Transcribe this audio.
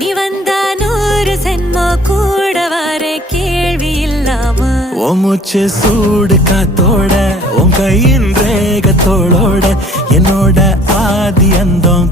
நீ வந்தா 100 சென்மோ கூட வர கேள்வி இல்லாம உன் மூச்சு சூடு காத்தோட உன் கையின் ரேகத்தோளோட என்னோட ஆதி அந்தம்